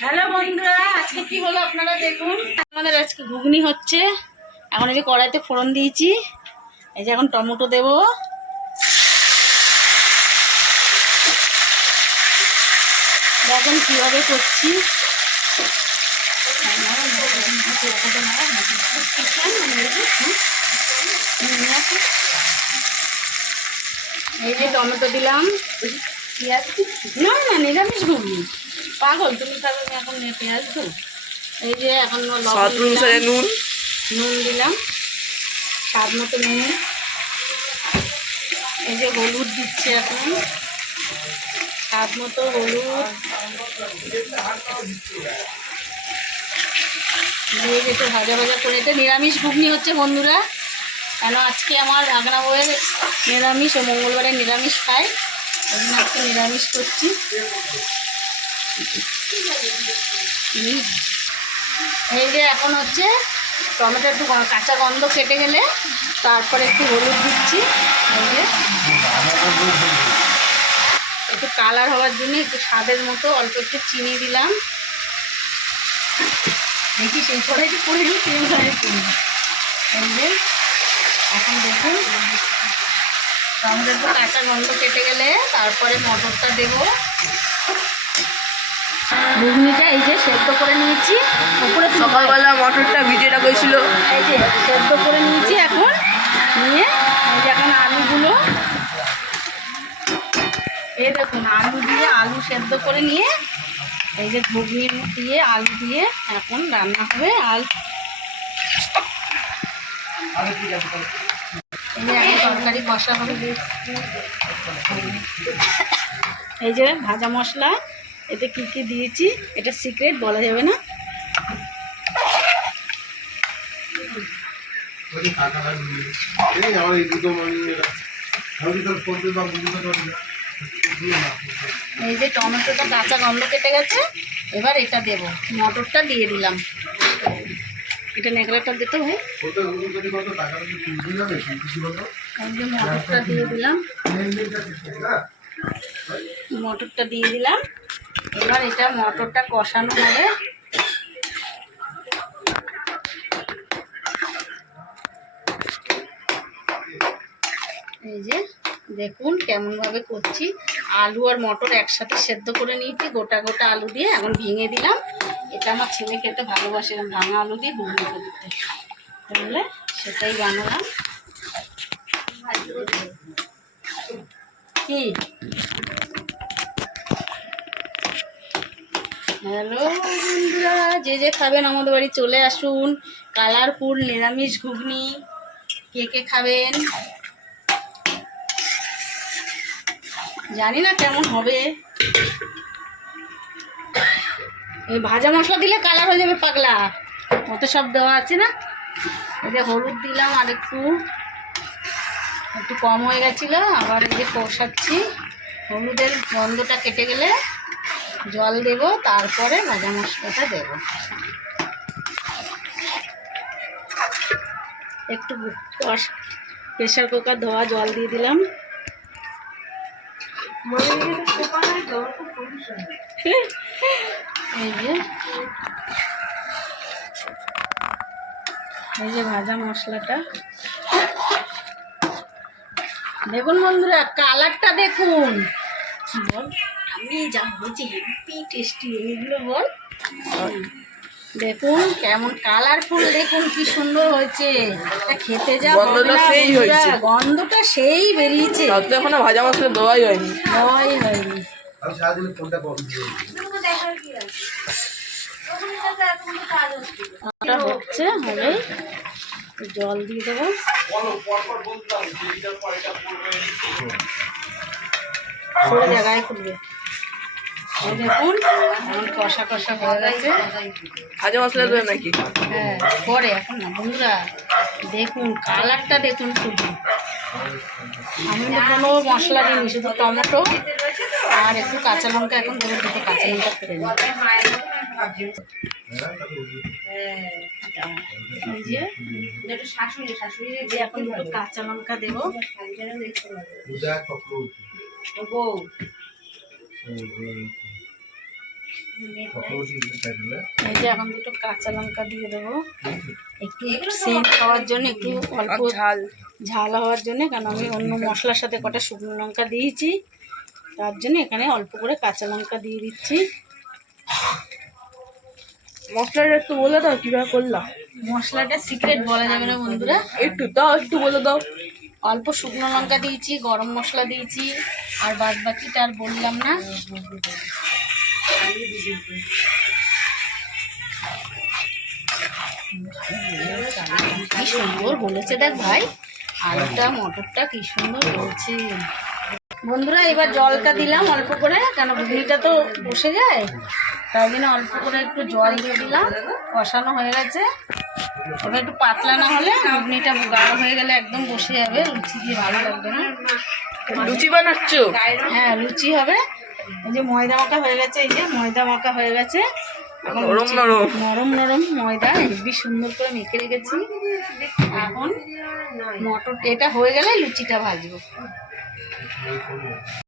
Hello বন্ধুরা, আজকে কি হলো আপনারা দেখুন। আমাদের আজকে ঘুগনি হচ্ছে। এখন এই যে কড়াইতে ফোড়ন দিয়েছি, এই যে এখন টমেটো দেব। দেখুন কীভাবে করছি। এই যে টমেটো দিলাম। না না, নিরামিষ ঘুগনি। পাগল তুমি, খাবে এখন পেঁয়াজ তো। এই যে এখন নুন দিলাম, স্বাদ মতো নুন। এই যে হলুদ দিচ্ছে এখন, স্বাদ মতো হলুদ দিয়ে একটু ভাজা ভাজা করে। এটা নিরামিষ ঘুগনি হচ্ছে বন্ধুরা, কেন আজকে আমার ভাগনা বউয়ের নিরামিষ, ও মঙ্গলবারে নিরামিষ খায়, ওই জন্য আজকে নিরামিষ করছি। এই যে এখন হচ্ছে টমেটো একটু কাঁচা গন্ধ কেটে গেলে তারপরে একটু হলুদ দিচ্ছি। এই যে একটু কালার হওয়ার জন্য একটু স্বাদের মতো অল্প একটু চিনি দিলাম। দেখি সেই কড়াইতে পড়ে গেল তেল গায়ে চিনি। এই যে এখন দেখুন টমেটো একটু কাঁচা গন্ধ কেটে গেলে তারপরে মটরটা দেব। ঘুগনিটা এই যে সেদ্ধ করে নিয়েছি, উপরে সকালবেলা মটরটা ভিজে রাখা হয়েছিল, এই যে সেদ্ধ করে নিয়েছি। এখন নিয়ে এই যে এখন আলুগুলো, এই দেখুন আলু দিয়ে, আলু সেদ্ধ করে নিয়ে এই যে ঘুগনি দিয়ে আলু দিয়ে এখন রান্না হবে। এই যে এখন তরকারি কষা হবে। এই যে ভাজা মশলা, এতে কি কি দিয়েছি এটা সিক্রেট, বলা যাবে না। এই যে টমেটোটা কাঁচা গন্ধ কেটে গেছে, এবার এটা দেব। মটরটা দিয়ে দিলাম। এটা নেকড়াটা দিতে হয়। এই যে মটরটা দিয়ে দিলাম, মটরটা দিয়ে দিলাম। এবার এটা মটরটা কষানো হবে। এই যে দেখুন কেমনভাবে করছি। আলু আর মটর একসাথে সেদ্ধ করে নিয়েছি, গোটা গোটা আলু দিয়ে এখন ভেঙে দিলাম। এটা আমার ছেলে খেতে ভালোবাসে, ভাঙা আলু দিয়ে ঘুগনি করতে, তাহলে সেটাই বানালাম। কি হ্যালো বন্ধুরা, যে যে খাবেন আমাদের বাড়ি চলে আসুন। কালারফুল নিরামিষ ঘুগনি, কে কে খাবেন জানি না কেমন হবে। এই ভাজা মশলা দিলে কালার হয়ে যাবে পাগলা, অত সব দেওয়া আছে না। এই যে হলুদ দিলাম, আর একটু কম হয়ে গেছিলো, আবার এই যে কষাচ্ছি। হলুদের গন্ধটা কেটে গেলে জল দেব, তারপরে ভাজা মশলাটা দেব। একটু প্রেশার কুকার ধোয়া জল দিয়ে দিলাম। এই যে ভাজা মশলাটা দেখুন বন্ধুরা, কালারটা দেখুন। বল, আমি যা বলছি হেভি টেস্টি, এইগুলো বল। দেখুন কেমন কালারফুল, দেখুন কি সুন্দর হয়েছে। খেতে যা গন্ধটা সেই বেরিয়েছে। এখনো ভাজা মশলা দেওয়াই হয়নি। হচ্ছে হবে, জল দিয়ে দেবো। জায়গায় খুলবে। দেখুন এখন কষা কষা হয়ে গেছে। ভাজা মশলা দেবে নাকি? হ্যাঁ পরে, এখন না বন্ধুরা। দেখুন কালারটা দেখুন, শুধু আমি কোনো মশলা দিইনি, শুধু টমেটো আর একটু কাঁচা লঙ্কা। এখন ধরো দুটো কাঁচা লঙ্কা ফেলে নিই। এখন দুটো কাঁচা লঙ্কা দেবো। এই যে এখন দুটো কাঁচা লঙ্কা দিয়ে দেবো একটু সেন্ট খাওয়ার জন্য, একটু অল্প ঝাল ঝাল হওয়ার জন্য, কারণ আমি অন্য মশলার সাথে কটা শুকনো লঙ্কা দিয়েছি, তার জন্য এখানে অল্প করে কাঁচা লঙ্কা দিয়ে দিচ্ছি। মশলাটা একটু বলে দাও কিভাবে করলাম। মশলাটা সিক্রেট বলা যাবে না বন্ধুরা। একটু বলে দাও। অল্প শুকনো লঙ্কা দিয়েছি, গরম মশলা দিয়েছি, আর বাদ বাকিটা আর বললাম না। কি সুন্দর বলেছে দেখ ভাই, আলুটা মটরটা কি সুন্দর বলছে। বন্ধুরা এবার জলটা দিলাম অল্প করে, কেন ঘুগনিটা তো বসে যায়, তাই জন্য অল্প করে একটু জল দিয়ে দিলাম। কষানো হয়ে গেছে, এবার একটু পাতলা না হলে ঘুগনিটা গাঢ় হয়ে গেলে একদম বসে যাবে, লুচি দিয়ে ভালো লাগবে না। লুচি বানাচ্ছ? হ্যাঁ লুচি হবে। এই যে ময়দা মাখা হয়ে গেছে, এই যে ময়দা মাখা হয়ে গেছে, এখন নরম নরম নরম নরম ময়দা হেবি সুন্দর করে মেখে রেখেছি। এখন মটর এটা হয়ে গেলে লুচিটা ভাজবো।